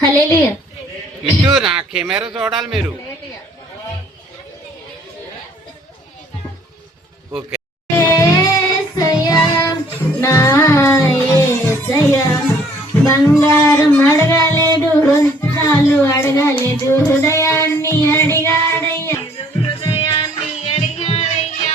హల్లెలూయా. ఇటు నా కెమెరా చూడాలి మీరు. ఓకే. బంగారం అడగలేదు, వస్త్రాలు అడగలేదు, హృదయాన్ని అడిగాడయ్యా, హృదయాన్ని అడిగాడయ్యా.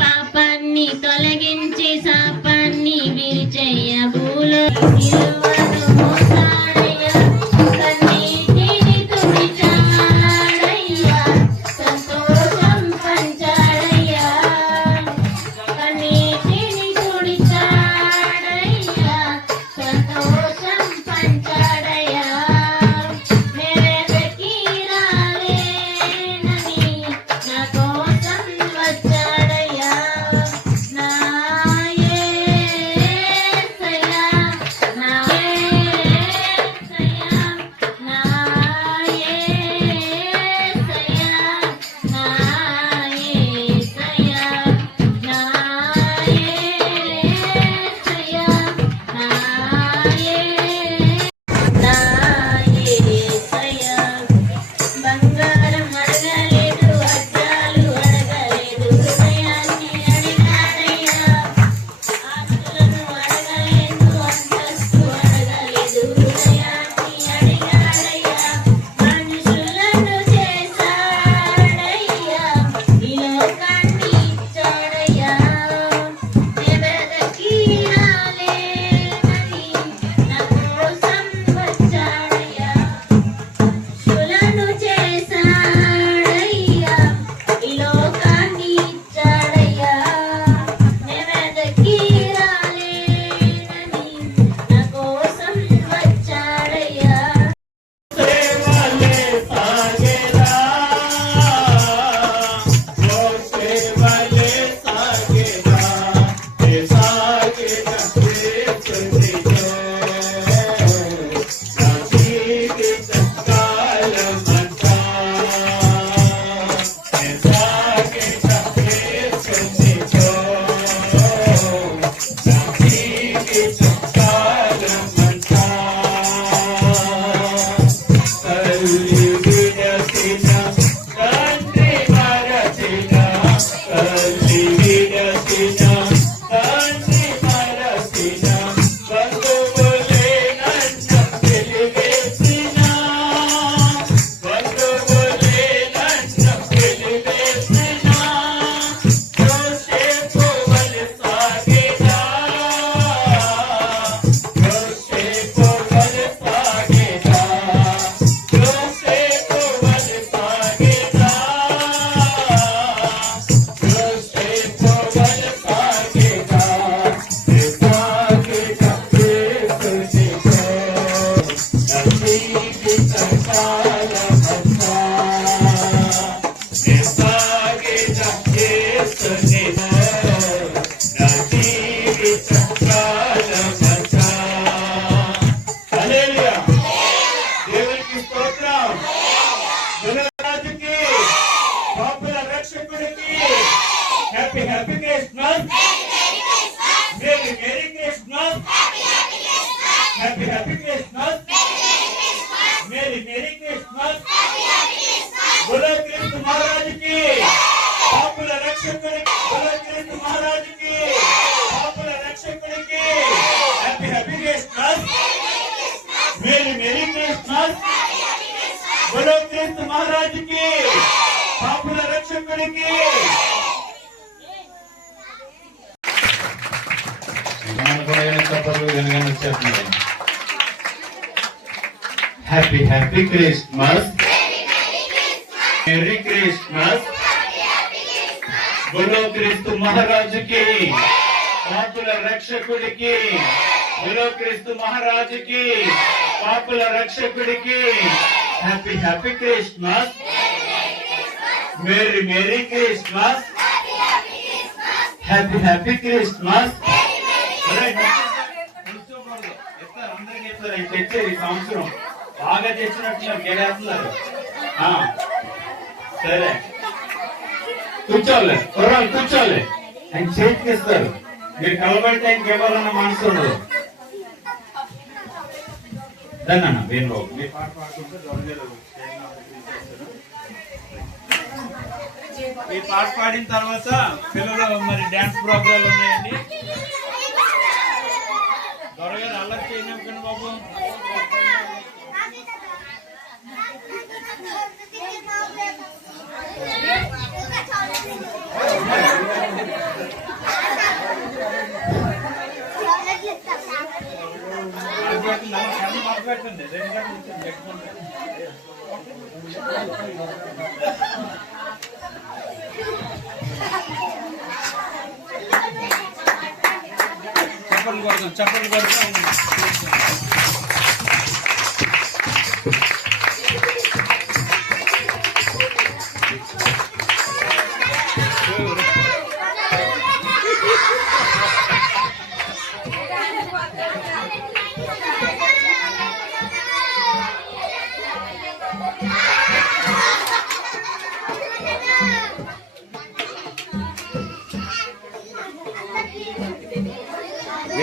పాపాన్ని తొలగించి శాపాన్ని విరిచయ్య, భూలో విలువను మోసాడయ్యా, కన్నీటిని తుడిచాడయ్యా, సంతోషం పంచాడయ్యా, కన్నీటిని తుడిచాడయ్యా, సంతోషం పంచాడయ్యా. నేనెవరికి రాలేనని నా కోసం వచ్చాడయ్యా, నా యేసయ్యా, నా యేసయ్యా, నా యేసయ్యా, నా యేసయ్యా, నా యేసయ్యా, నా యేసయ్యా. బంగారం అడగలేదు, వజ్రాలు అడగలేదు, హృదయాన్ని అడిగాడయ్యా, ఆస్తులను అడగలేదు, అంతస్తు అడగలేదు, హృదయాన్ని అడిగాడయ్యా. మనుషులను చేశాడయ్యా, ఈ లోకాన్ని ఇచ్చాడయ్యా. ఎవరికి రాలేనని నా కోసం వచ్చాడయ్యా, శులను చేశాడయ్యా, ఈ లోకాన్ని ఇచ్చాడయ్యా. ఎవరికి రాలేనని నా కోసం వచ్చాడయ్యా. Happy happy Christmas, merry merry Christmas, happy happy Christmas, merry merry Christmas. బోలో క్రీస్తు మహారాజుకి, పాపుల రక్షకుడికి, బోలో క్రీస్తు మహారాజుకి, పాపుల రక్షకుడికి happy happy Christmas, merry merry Christmas. బోలో క్రీస్తు మహారాజుకి, పాపుల రక్షకుడికి. Happy happy Christmas, merry Christmas. బోలో క్రీస్తు మహారాజుకి, పాపుల రక్షకుడికి, బోలో క్రీస్తు మహారాజుకి, పాపుల రక్షకుడికి happy happy Christmas, merry merry Christmas, happy happy Christmas. అందరికీ తెచ్చారు ఈ సంవత్సరం, బాగా తెచ్చినట్టు గెలేస్తున్నారు. సరే. కూర్చోలే కుర్రాలు కూర్చోలే. ఆయన చేతికి ఇస్తారు. మీరు కలబడితే ఆయనకి ఇవ్వాలన్న మనసు ఉండదు. దాన్న వేణు మీరు పాట పాడుకుంటే ఈ పాట పాడిన తర్వాత పిల్లలు మరి డాన్స్ ప్రోగ్రాలు ఉన్నాయండి. త్వరగా అల్లరి చేయనివ్వకండి బాబు. చప్పట్లు కొడతాం.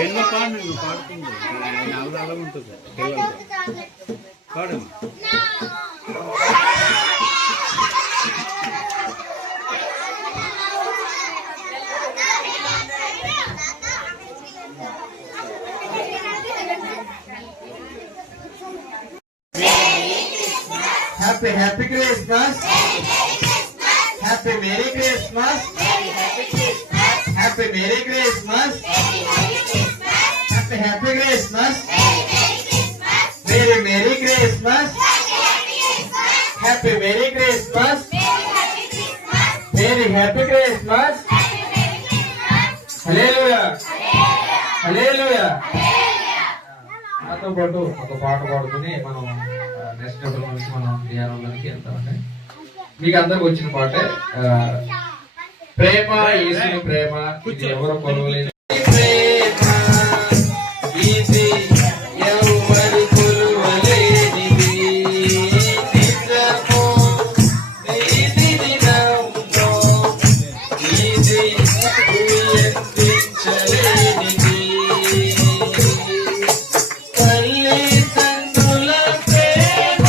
ఎన్నో పాడు నువ్వు పాడుతుంది నాలుగు అలా ఉంటుంది పిల్లలతో పాడమ్మా. Happy Happy Christmas. Happy Merry Christmas. Happy Merry Christmas. Happy Happy Christmas. Merry Merry Christmas. Happy Merry Christmas. Merry Happy Christmas. Hallelujah. Hallelujah. నాతో పాటు ఒక పాట పాడుకుని మనం నెక్స్ట్ నుంచి మనం ధ్యానంలోకి వెళ్తామండి. మీకు అందరికి వచ్చిన పాటే ప్రేమ యేసుని ప్రేమ, ఇది ఎవరు కొలవలేదు ప్రేమ, ఇది ఎవరు కొలవలేనిది, నిజము ఇది నిజము, ఇది ఊహించలేనిది. తల్లిదండ్రుల ప్రేమ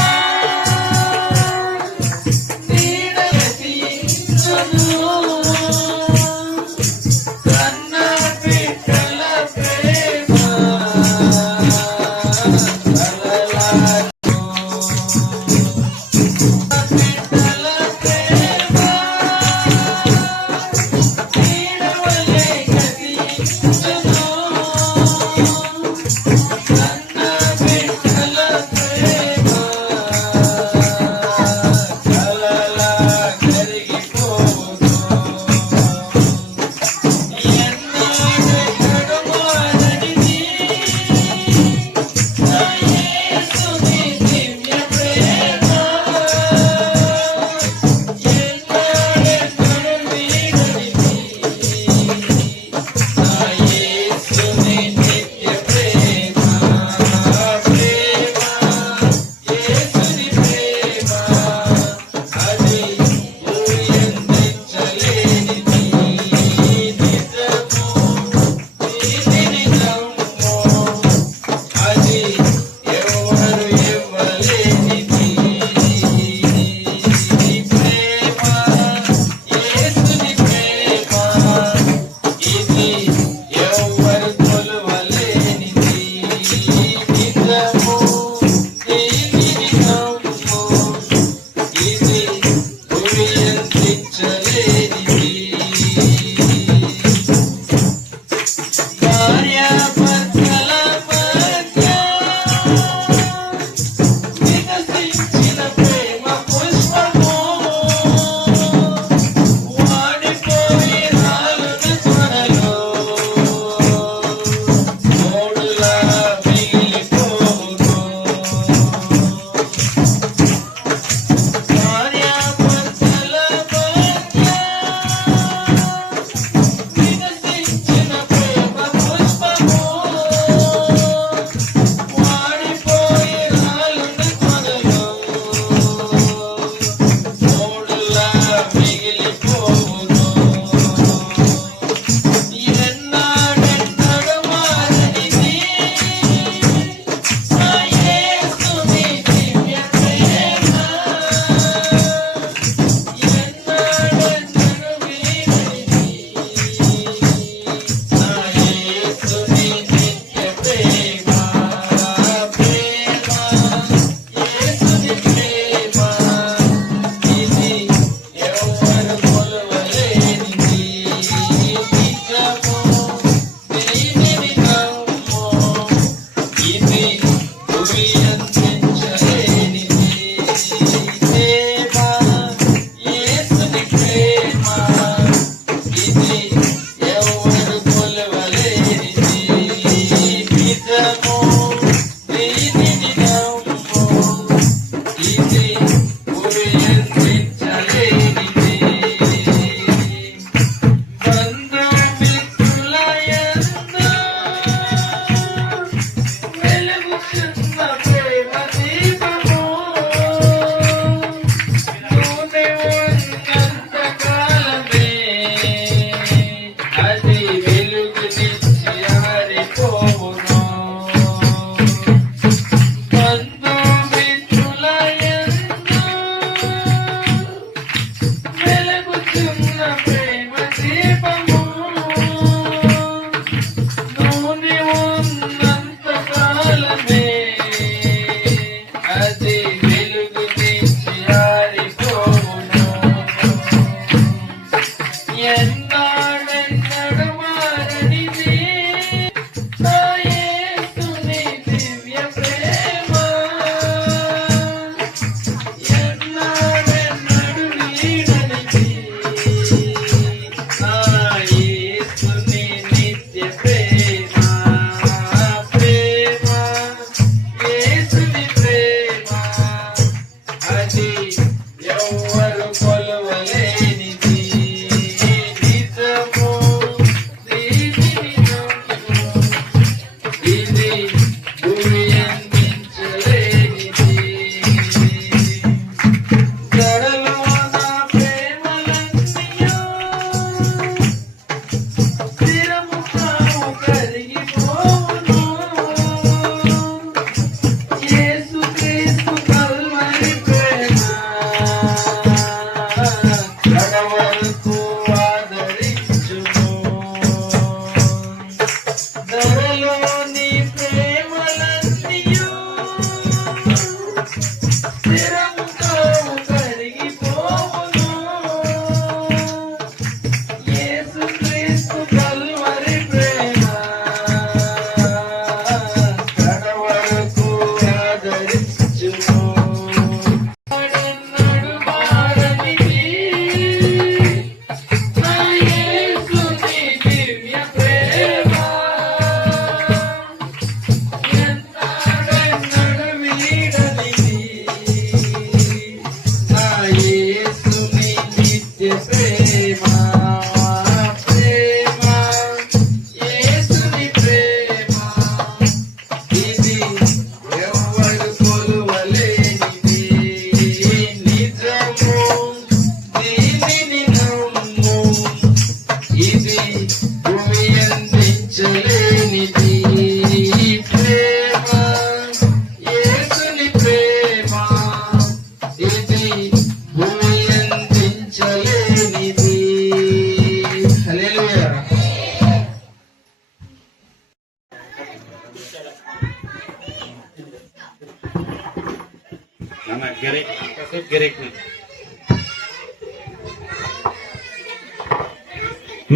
నీడగతి కన్న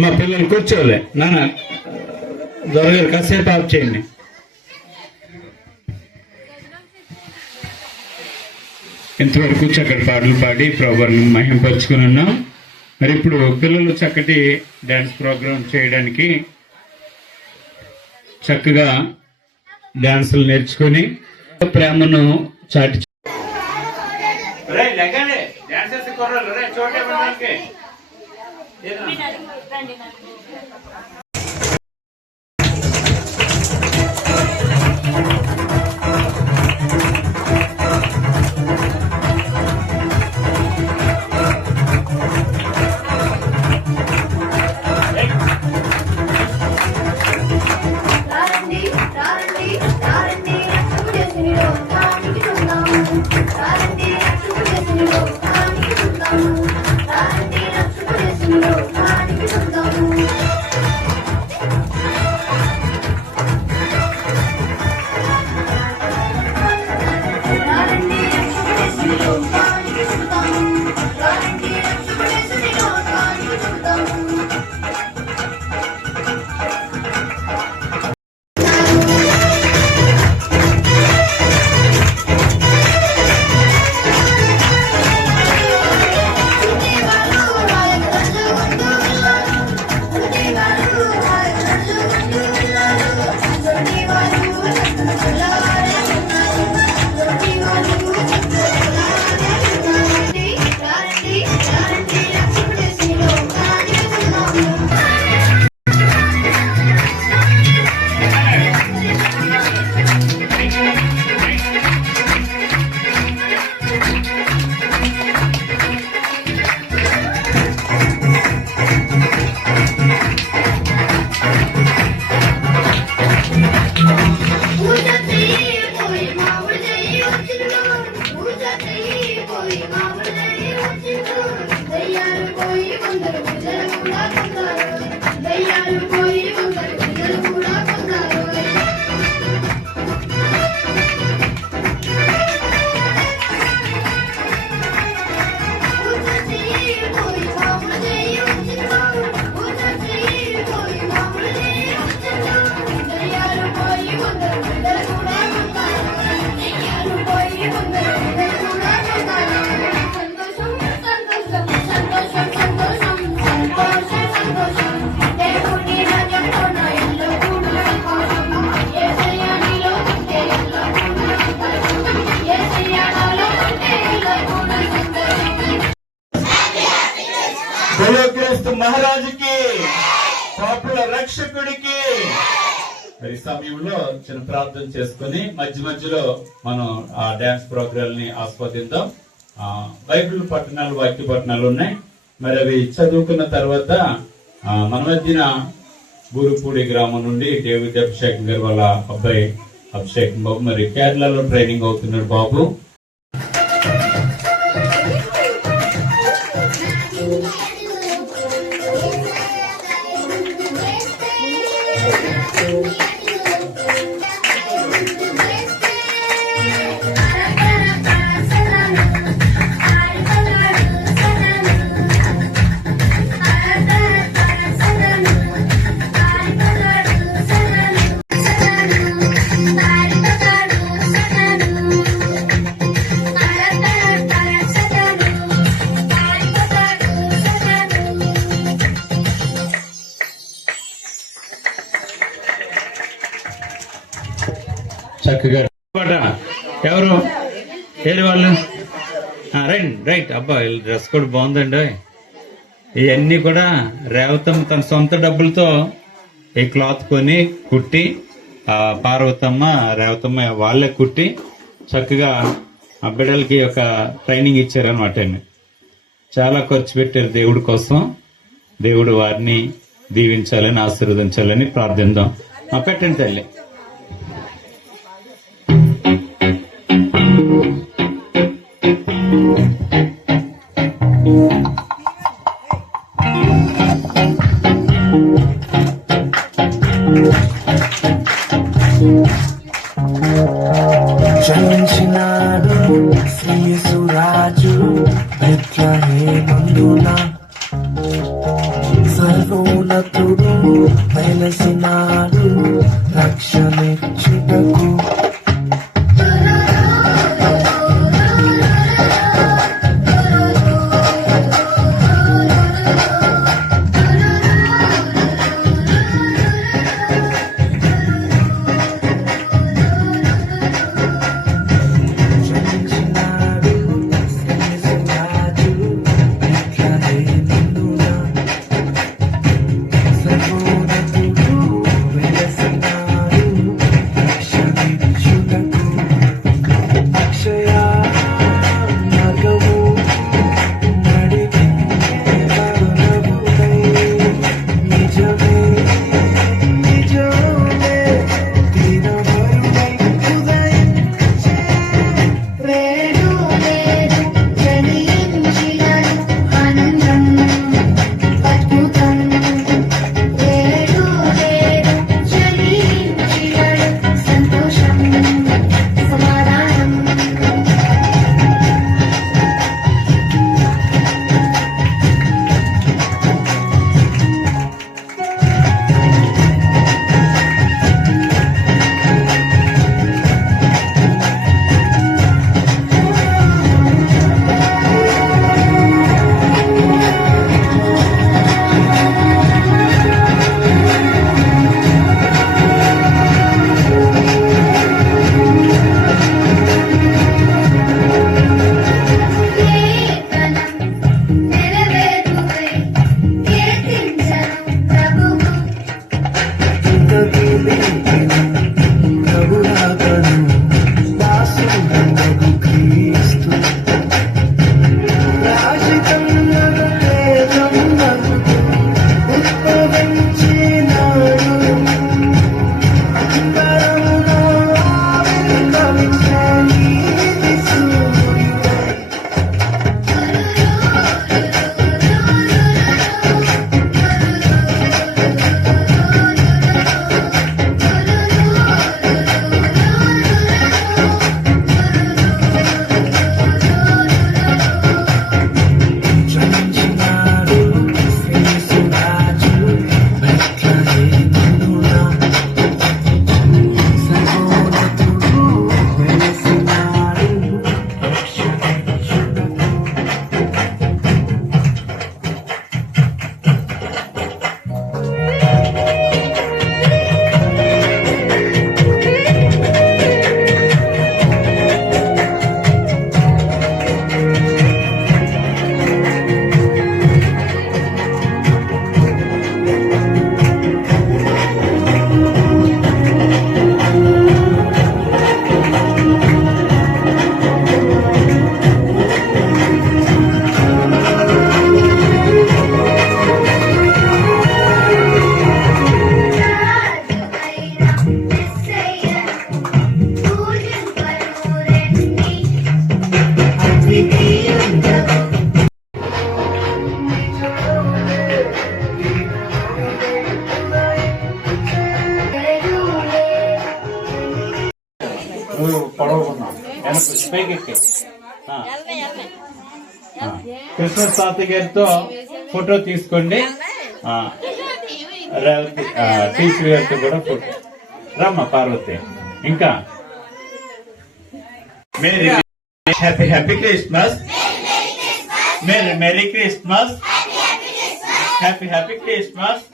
మా పిల్లలు కూర్చోలే నాన్న దొరగారు కాసేపు ఆఫ్ చేయండి. ఇంతవరకు చక్కటి పాటలు పాడి ప్రభువుని మహింపరుచుకుని ఉన్నాం. మరి ఇప్పుడు పిల్లలు చక్కటి డ్యాన్స్ ప్రోగ్రామ్ చేయడానికి చక్కగా డ్యాన్సులు నేర్చుకొని ప్రేమను చాటి క్రీస్తు మహారాజుకి పాపుల రక్షకుడికి. ఈ సమయంలో చిన్న ప్రార్థన చేసుకుని మధ్య మధ్యలో మనం ఆ డాన్స్ ప్రోగ్రామ్ ని ఆస్వాదిద్దాం. బైబిల్ పట్టణాలు, వాక్య పట్టణాలు ఉన్నాయి. మరి అవి చదువుకున్న తర్వాత మన మధ్యన బూరుపూడి గ్రామం నుండి డేవిడ్ అభిషేక్ గారు వాళ్ళ అబ్బాయి అభిషేక్ బాబు మరి కేరళలో ట్రైనింగ్ అవుతున్నాడు బాబు. చక్కగా ఎవరు ఏది వాళ్ళు రైట్ రైట్ అబ్బా డ్రెస్ కూడా బాగుందండి. ఇవన్నీ కూడా రేవతమ్మ తన సొంత డబ్బులతో ఈ క్లాత్ కొని కుట్టి పార్వతమ్మ రేవతమ్మ వాళ్ళే కుట్టి చక్కగా ఆ బిడ్డలకి ఒక ట్రైనింగ్ ఇచ్చారనమాట అండి. చాలా ఖర్చు పెట్టారు దేవుడి కోసం. దేవుడు వారిని దీవించాలని ఆశీర్వదించాలని ప్రార్థిద్దాం. పెట్టండి తల్లి. జయించినాడు శ్రీసురాజు బెత్లహేమందున సర్వోన్నత వెలసినాడు రక్షణిచ్చుటకు క్రిస్మస్ తాతయ్య గారితో ఫోటో తీసుకోండి. టీసీ గారితో కూడా ఫోటో. రమ్మ పార్వతి. ఇంకా merry happy happy Christmas. Merry merry Christmas. Happy happy Christmas.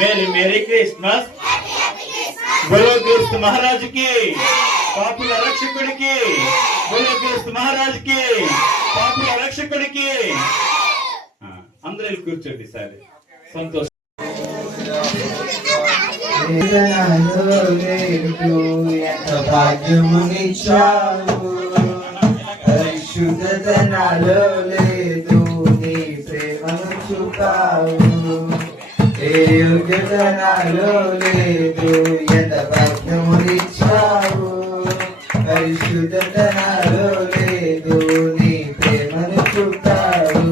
Merry merry Christmas. బోలో క్రీస్తు మహారాజుకి, పాపుల రక్షకుడికి. బోలో క్రీస్తు మహారాజుకి, పాపుల రక్షకుడికి. అందరూ కూర్చోండి సార్. సంతోషం. పరిశుద్ధత నాలో లేదు, నీ ప్రేమను చూపావు. ఏ యోగ్యత నాలో లేదు, ఎంత భాగ్యమునిచ్చావు. పరిశుద్ధత నాలో లేదు, నీ ప్రేమను చూపావు.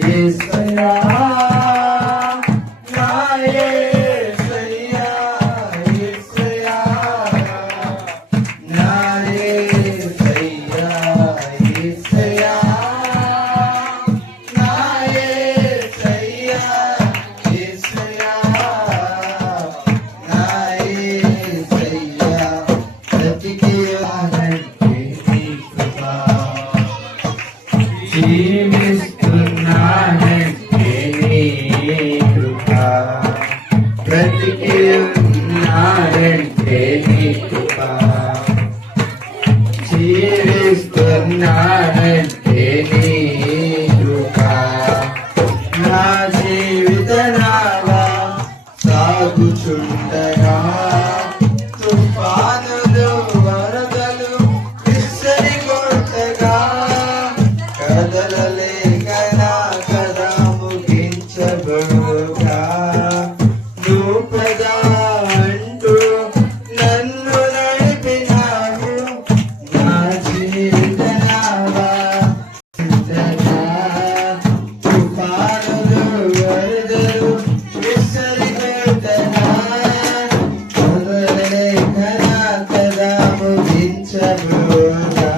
యేసయ్యా నా యేసయ్యా, యేసయ్యా నా యేసయ్యా, యేసయ్యా నా యేసయ్యా, యేసయ్యా జీవిస్తున్నానంటే నీ కృప బ్రతికి ఉన్నానంటే నీ కృప జీవిస్తున్నానంటే నీ కృప నా జీవిత నావా సాగుచుండగా తుఫానులు వరదలు విసిరి కొట్టగా కదలలేక నా కథ ముగించబడుగా నువ్వు పదా అంటూ నన్ను నడిపినావు నా జీవిత నావా తుఫానులు వరదలు విసిరి కొట్టగా కదలలేక నా కథ ముగించబడుగా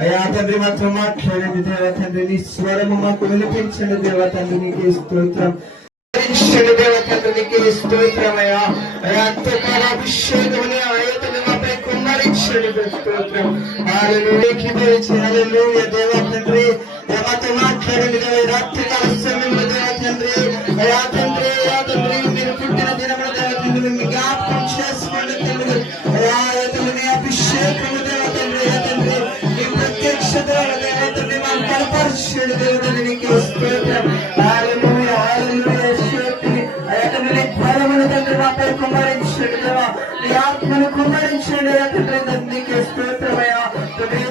అయా తండ్రి మాతో మాట్లాడండి దేవా తండ్రి నీ స్వరము మాకు వినిపించండి దేవా తండ్రి నీకే స్తోత్రం దేవా తండ్రి నీకే స్తోత్రమయ్యా అయా అంతకాల అభిషేకమని ఆయతని మాపై కుమ్మరించండి స్తోత్రం హల్లెలూయా దేవా తండ్రి మాతో మాట్లాడండి దేవా రాత్రి కాల సమయంలో దేవా తండ్రి అయా తండ్రి మీరు పుట్టిన దినమున దేవా తండ్రి మీ జ్ఞాపకం చేసుకోండి తండ్రి అయా తండ్రి నీ అభిషేకము దేవా తండ్రి అయా తండ్రి నీ ప్రత్యక్షత దేవా తండ్రి మాకు కనపరచండి దేవా తండ్రి నీకే స్తోత్రం హల్లెలూయా హల్లెలూయా శక్తిని అయా తండ్రి నీ బలమును తండ్రి మాపై కుమ్మరించండి దేవా నీ ఆత్మను కుమ్మరించండి అయా తండ్రి నీకే స్తోత్రమయ్యా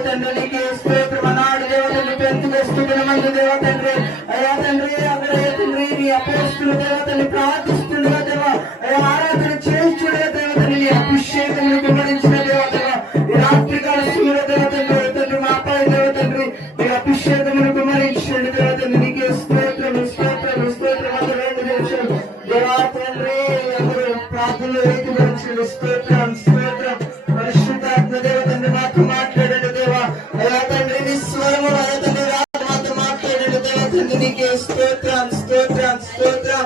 తండ్రి నీకే స్తోత్రం అన్నాడు దేవా తండ్రి పెంతుకొస్తున్న మంది దేవా తండ్రి అయా తండ్రి అక్కడ తండ్రి నీ అపోస్తులు దేవా తండ్రి ప్రార్థిస్తుండగా దేవా అయా ఆరాధన చేయించుడే దేవా తండ్రి నీ అభిషేకమును కుమ్మరించిన దేవా దేవా ఈ రాత్రి కాల సూర్య దేవా తండ్రి తండ్రి మాపై దేవా తండ్రి నీ అభిషేకమును కుమ్మరించండి దేవా తండ్రి నీకే స్తోత్రం స్తోత్రం స్తోత్రం అందరూ రెండు నిమిషాలు దేవా తండ్రి అందరూ ప్రార్థనలు ఏకీభవించండి స్తోత్రం స్తోత్రం పరిశుద్ధాత్మ దేవ తండ్రి మాతో మాట్లాడండి దేవా అయా తండ్రి నీ స్వరము అయా తండ్రి మాతో మాట్లాడండి దేవా తండ్రి నీకే స్తోత్రం స్తోత్రం స్తోత్రం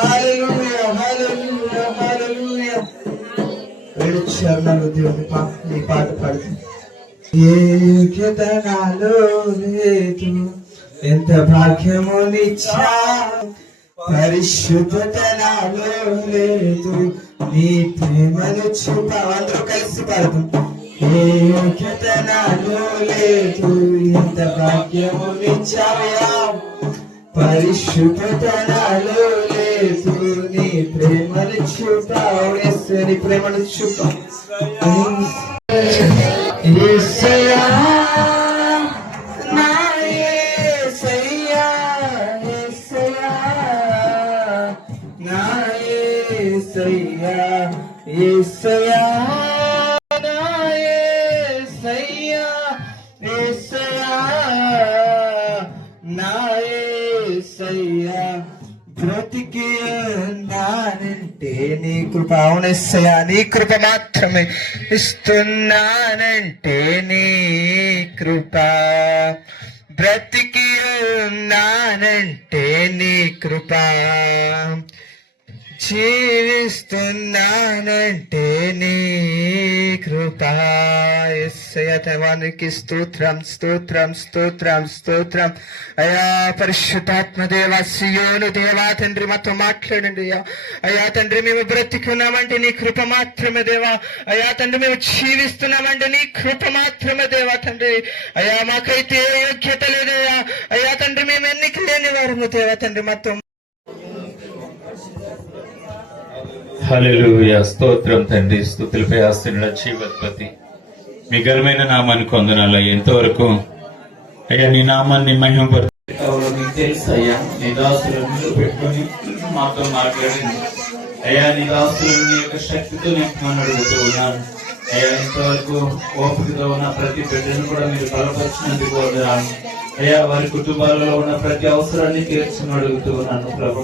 హల్లెలూయా హల్లెలూయా హల్లెలూయా వేడు చరణాలు దేవుని ఈ పాట పాడుతుంది ఏ యోగ్యత నాలో లేదు ఎంత భాగ్యము నిచ్చా పరిశుద్ధత నాలో లేదు నీ ప్రేమను చూపా అందరూ కలిసి పాడుతాం ఏ యోగ్యత నాలో లేదు ఎంత భాగ్యము నిచ్చావయా పరిశుద్ధత నాలో లేదు నీ ప్రేమను చూపా నీ ప్రేమను చూపా యేసయ్యా నా యేసయ్యా యేసయ్యా నా యేసయ్యా యేసయ్యా నా యేసయ్యా యేసయ్యా నా యేసయ్యా బ్రతికి ఉన్నానంటే నీ కృప అవునెస్సయ్యా నీ కృప మాత్రమే ఇస్తున్నానంటే నీ కృప బ్రతికి ఉన్నానంటే నీ కృప జీవిస్తున్నానంటే నీ కృప యేసయ్యా దేవానికి స్తోత్రం స్తోత్రం స్తోత్రం స్తోత్రం అయా పరిశుద్ధాత్మ దేవ సియోను దేవా తండ్రి మాతో మాట్లాడండి అయా తండ్రి మేము బ్రతికున్నామంటే నీ కృప మాత్రమే దేవా అయా తండ్రి మేము జీవిస్తున్నామంటే నీ కృప మాత్రమే దేవా తండ్రి అయా మాకైతే ఏ యోగ్యత లేదయ్యా అయా తండ్రి మేము ఎన్నిక లేని వారము దేవా తండ్రి మాతో హల్లెలూయా స్తోత్రం తండ్రి స్తుతులపై ఆస్తున్న జీవోత్పత్తి మీ ఘనమైన నామానికి వందనాలు ఎంతవరకు అయ్యా నీ నామాన్ని మహిమపరు మీకు తెలుసు అయ్యా నీ దాసులను పెట్టుకొని మాతో మాట్లాడింది అయ్యా నీ దాసులను నీ యొక్క శక్తితో నింపమని అడుగుతూ ఉన్నాను అయ్యా ఇంతవరకు ఓపికతో ఉన్న ప్రతి బిడ్డను కూడా మీరు బలపరిచినందుకు వందనాలు అయ్యా వారి కుటుంబాలలో ఉన్న ప్రతి అవసరాన్ని తీర్చమని అడుగుతూ ఉన్నాను ప్రభు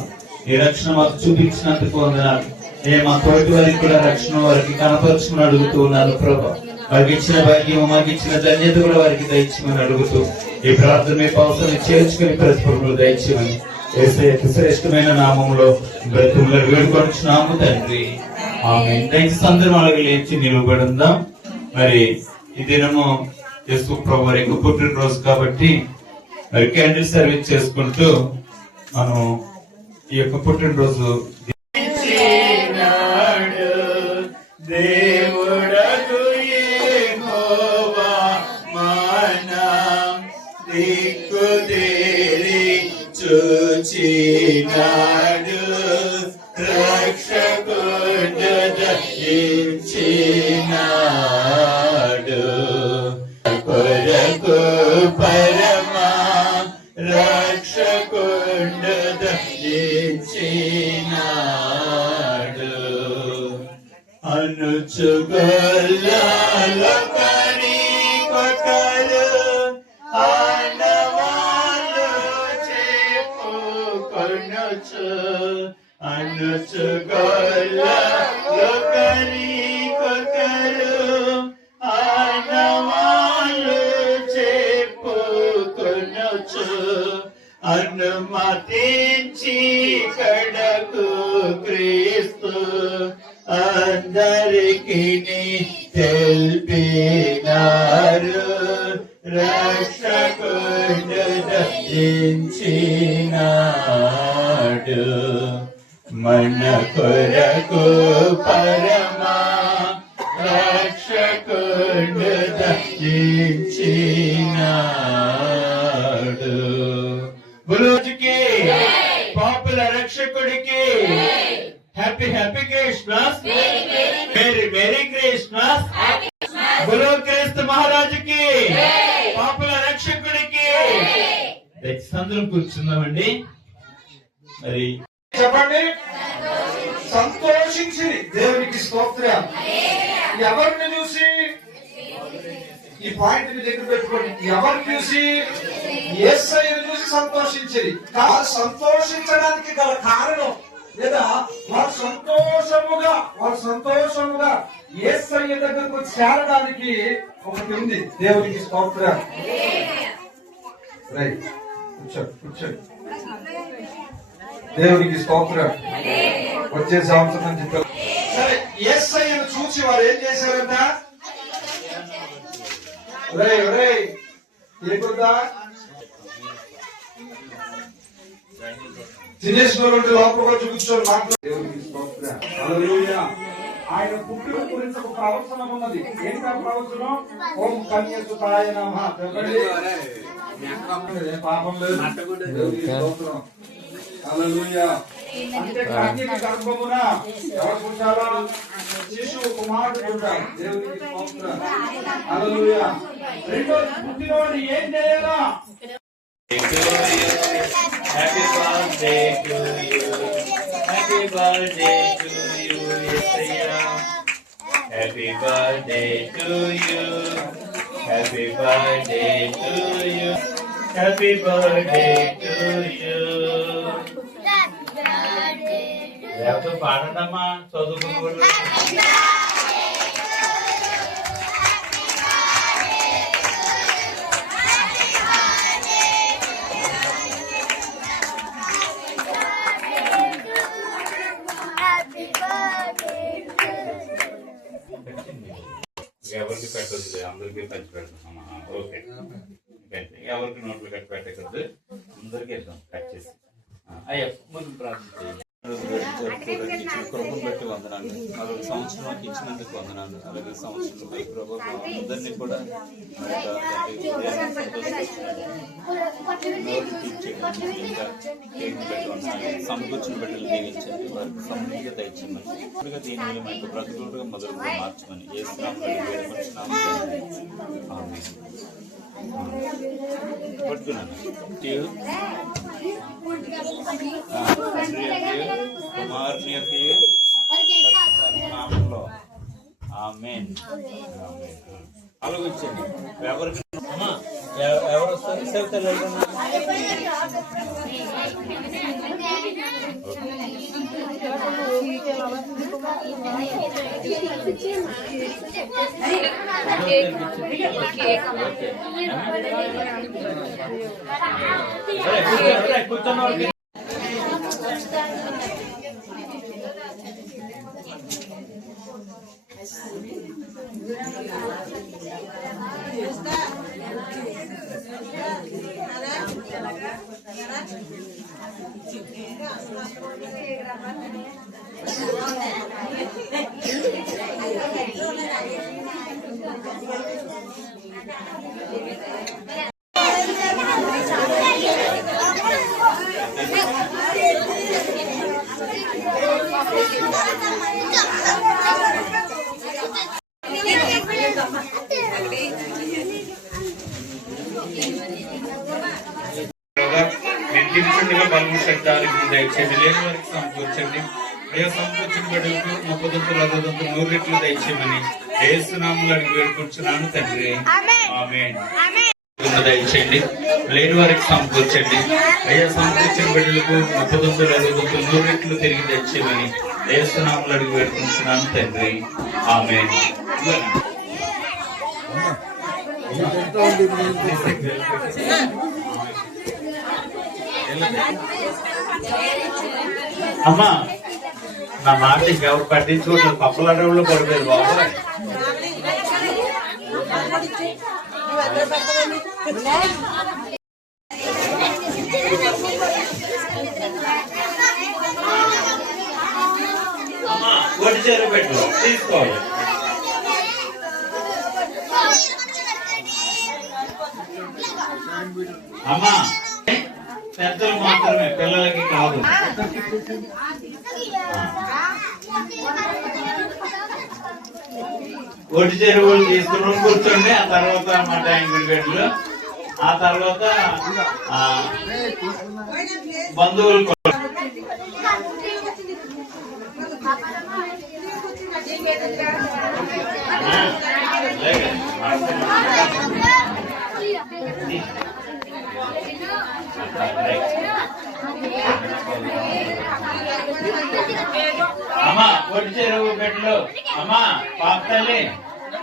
ఈ రక్షణ మాకు చూపించినందుకు వందనాలు అయ్యా మా తోటి వారికి కూడా రక్షణ వారికి కనపరచమని అడుగుతూ ఉన్నాను ప్రభు వారికి ఇచ్చిన భాగ్యం మాకు ఇచ్చిన ధన్యత కూడా వారికి దయచేయమని అడుగుతూ ఈ ప్రార్థన మీ అవసరాన్ని చేర్చుకుని ప్రతిఫలములు దయచేయమని యేసయ్య శ్రేష్టమైన నామంలో బ్రతుములు వేడుకొంటున్నాము తండ్రి ఆమేన్. దయచేసి అందరం అలాగే లేచి నిలబడుందాం. మరి ఈ దినము యేసు ప్రభు వారి యొక్క పుట్టినరోజు కాబట్టి మరి క్యాండిల్ సర్వీస్ చేసుకుంటూ మనం ఈ యొక్క పుట్టినరోజు దేవుడకు యెహోవా మన దిక్కు తేరి చూచినాడు రక్షకుడు దయించినాడు కొరకు పరమా రక్షకుడు దయించినాడు అనుచుగొల్లాలకని కొకరు ఆనవాలు చెప్పుకొనుచు అనుచుగొల్లాలకని కొకరు ఆనవాలు చెప్పుకొనుచు అనుమతించి కడకు క్రీస్తు అందరికి తెలిపినారు రక్షకుడు దయించినాడు మన కొరకు పరమా రక్షకుడు దయించినాడు బులుజుకి పాపుల రక్షకుడికి happy happy Christmas merry Christmas బులో క్రీస్తు మహారాజుకి పాపుల రక్షకుడికి అందరం కూర్చున్నామండి. మరి చెప్పండి సంతోషించి దేవునికి స్తోత్రం. ఎవరిని చూసి ఈ పాయింట్ మీ దగ్గర పెట్టుకోండి. ఎవరిని చూసి యేసయ్యను చూసి సంతోషించింది. సంతోషించడానికి గల కారణం లేదా వారు సంతోషముగా యేసయ్య దగ్గరకు చేరడానికి ఒకటి ఉంది. దేవునికి స్తోత్రం. రైట్ కూర్చోండి. దేవునికి స్తోత్రం. వచ్చే సంవత్సరం నుంచి సరే యేసయ్యను చూసి వారు ఏం చేశారంట? ఏకుదా తినేసిన లోపల చూపించారు. దేవునికి స్తోత్రం. హల్లెలూయా. ఆయన పుట్టిన గురించి ఒక ప్రవచనం ఉన్నది. ఏంటి ఆ ప్రవచనం? ఓం కన్యసుతాయ నమః. పాపం లేదు. దేవునికి స్తోత్రం. హల్లెలూయా. అంటే కన్యక గర్భమున ఎవరు పుట్టారా? శిశువు కుమారుడు పుట్టాడు. దేవునికి స్తోత్రం. హల్లెలూయా. రెండోది పుట్టినవాడు ఏం చేయాలా? Happy birthday to you. Happy birthday to you, Yesaya. Happy birthday to you. Happy birthday to you. Happy birthday to you. లేకపోతే పాడండమ్మా చదువుకుని. ఎవరికి పెట్టద్దు, అందరికి పంచి పెడతాం. ఓకే, ఎవరికి నోట్లు కట్టి పెట్టకూడదు, అందరికి వెళ్దాం కట్ చేసి. అయ్యా ముందు ప్రార్థన కృపను బట్టి వందనాలు. అలాగే సంవత్సరం ఇచ్చినందుకు వందనాలు. అలాగే సంవత్సరం ప్రభు అందరినీ కూడా సమకూర్చిన బిడ్డలు దీవించండి. వారికి సమృద్ధిగా దయచేయమని, దీని మా యొక్క బ్రతుకులుగా మొదలుగా మార్చమని ఏ స్నామం వేడుకొంటున్నాము. పట్టుకున్నాను కుమారుని నామంలో ఆమేన్. ఆలోచించండి ఎవరికి ఎవరు వస్తారు ఇస్తారు కూర్చొని నిర్దించండిగా బలము శబ్దానికి దయచేయండి. లేని వారికి సమకూర్చండి. అయ్యా సమకూర్చిన బిడ్డలకు 30 60 100 రెట్లు దయచేయమని యేసునామములో అడిగి వేడుకుంటున్నాను తండ్రి. ఆమేన్. దయచేయండి. లేని వారికి సమకూర్చండి. అయ్యా సమకూర్చిన బిడ్డలకు 30 60 100 రెట్లు తిరిగి దయచేయమని యేసునామములో అడిగి వేడుకుంటున్నాను తండ్రి. ఆమేన్. అమ్మా నా మాట ఇంకెవరు పట్టించుకోవట్లేదు. పప్పుల అడవుల్లో పడిపోయారు బాబు. అమ్మా ఒడి చేరు పెట్టు తీసుకోవాలి. అమ్మా పెద్దలు మాత్రమే, పిల్లలకి కాదు. ఒడి చెరువులు తీసుకుని కూర్చోండి. ఆ తర్వాత మా ట్యాంక్ గడ్లు, ఆ తర్వాత బంధువులు అమ్మా ఒడి చెరువు పెట్టలు. అమ్మా పాప తల్లి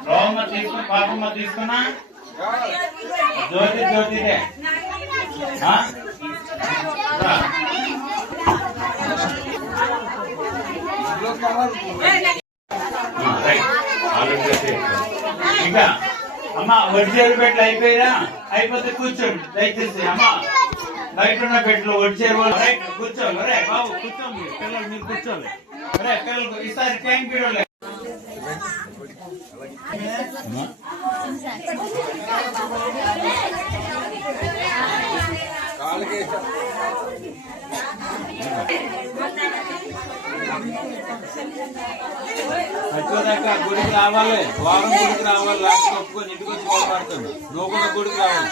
రోమ తీసుకుని పాపమ్మ తీసుకున్నా జ్యోతి జ్యోతిదే ఇంకా అమ్మా ఒడి చెరువు పెట్టలు అయిపోయిరా? అయిపోతే కూర్చోండి దయచేసి. అమ్మా బయట ఉన్న పెట్టలు ఒడి చెరువు రైట్ కూర్చోవాలి. అరే బాబు కూర్చోండి, పిల్లలు మీరు కూర్చోవాలి. అరే పిల్లలు ఈసారి ట్యాంక్ పీరియడ్ వచ్చేదాకా గుడికి రావాలి. వారం గుడికి రావాలి. లాస్ట్ ఒప్పుకొని ఇంటికి వచ్చి పోరాడుతుంది. నువ్వు కూడా గుడికి రావాలి.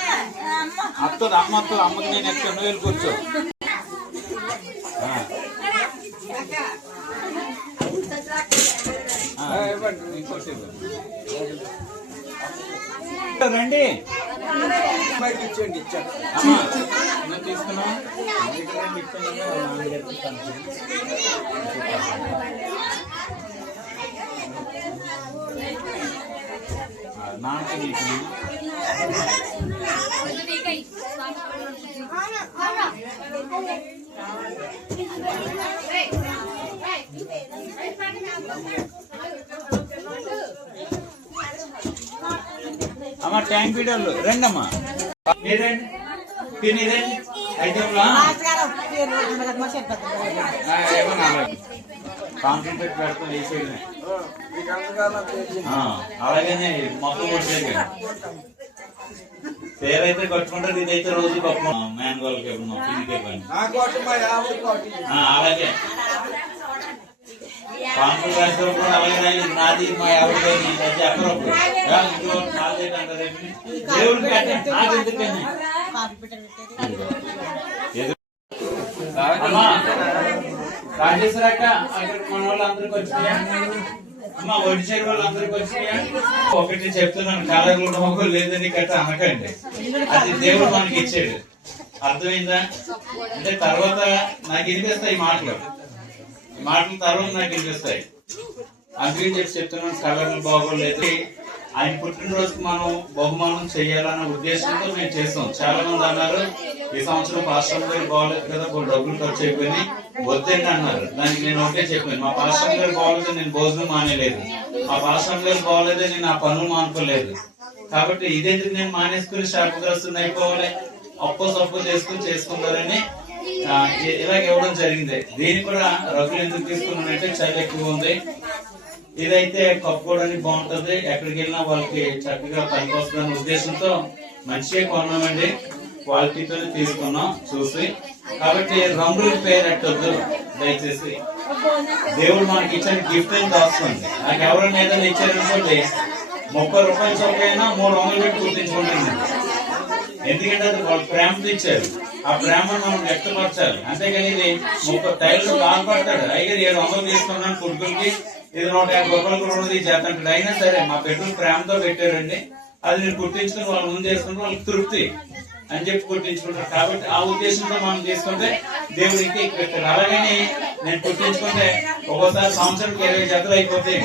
అత్తది అమ్మ అత్తది. అమ్మకి నేను ఎక్కడ నువ్వు వెళ్ళి కూర్చో. రండి తీసుకున్నా నాన్న అమ్మ ట్యాంక్ వీడియోలు రండి అమ్మా. మీరండి తినేదండి ఐటమ్లా ఏమన్నా కాన్సన్ట్రేట్ పెడతాం వేసేది. అలాగనే మొత్తం కొట్టేది. పేరైతే కట్టుకుంటారు. ఇదైతే రోజు గొప్ప మ్యాన్గోల్కి అలాగే కాన్ఫిడెన్స్ రాసినప్పుడు కూడా అలాగే నాది మా ఎవరికైనా చెప్పరు. దేవుడికి నాది ఎందుకని అమ్మా రాజేశ్వరక్క అక్కడికి మన వాళ్ళందరికి వచ్చినాయా అమ్మా ఒడిచేరు వాళ్ళందరికి వచ్చినాయా? ఒకటి చెప్తున్నాను, కలర్లు మొక్కలు లేదని గట్రా అనకండి. అది దేవుడు మనకి ఇచ్చాడు, అర్థమైందా? అంటే తర్వాత నాకు వినిపిస్తాయి ఈ మాటలు తర్వాత నాకు వినిపిస్తాయి. అందుకని చెప్తున్నాను, కలర్లు బాగోలేదు. ఆయన పుట్టినరోజుకి మనం బహుమానం చేయాలన్న ఉద్దేశంతో మేము చేస్తాం. చాలా మంది అన్నారు ఈ సంవత్సరం పాస్టర్ గారు బాగోలేదు కదా, డబ్బులు ఖర్చు అయిపోయి వద్దండి అన్నారు. దానికి నేను ఒకటే చెప్పాను, మా పాస్టర్ గారు బాగోలేదు నేను భోజనం మానేలేదు, మా పాస్టర్ గారు బాగోలేదు నేను ఆ పనులు మానుకోలేదు. కాబట్టి ఇదెందుకు నేను మానేసుకుని శాపగ్రస్తుని అయిపోవాలి, అప్పు చేసుకుంటారని ఇలాగ ఇవ్వడం జరిగింది. దీన్ని కూడా రగ్గులు ఎందుకు తీసుకున్నానంటే చాలా ఎక్కువ ఉంది. ఇదైతే కప్పుకోవడానికి బాగుంటది, ఎక్కడికి వెళ్ళినా వాళ్ళకి చక్కగా పనికి వస్తుందనే ఉద్దేశంతో మంచిగా కొన్నామండి, క్వాలిటీతోనే తీసుకున్నాం చూసి. కాబట్టి రంగుల పేరు ఎట్టొద్దు దయచేసి. దేవుడు మనకి ఇచ్చిన గిఫ్ట్ అని దాస్తుంది. నాకు ఎవరైనా ఏదైనా ఇచ్చారనుకోండి 30 రూపాయల చొక్కైనా 3 వందలు పెట్టి గుర్తించుకుంటాను. ఎందుకంటే అది వాళ్ళు ప్రేమతో ఇచ్చారు, ఆ ప్రేమను మనం వ్యక్తపరచాలి. అంతేగాని ఇది 30 టైర్లు బాధపడతాడు, అయితే 700 తీసుకున్నాను కొడుకులకి, ఇది 150 రూపాయలకు 2 చేస్తాడు. అయినా సరే మా పెట్టుకుని ప్రేమతో పెట్టారండి, అది నేను గుర్తించుకుని వాళ్ళు ముందు చేసుకుంటే వాళ్ళకి తృప్తి అని చెప్పి గుర్తించుకుంటారు. కాబట్టి ఆ ఉద్దేశంతో మనం తీసుకుంటే దేవుడికి ఎక్కువ పెట్టారు. అలాగని నేను గుర్తించుకుంటే ఒక్కోసారి సంవత్సరానికి 20 జతలు అయిపోతాయి.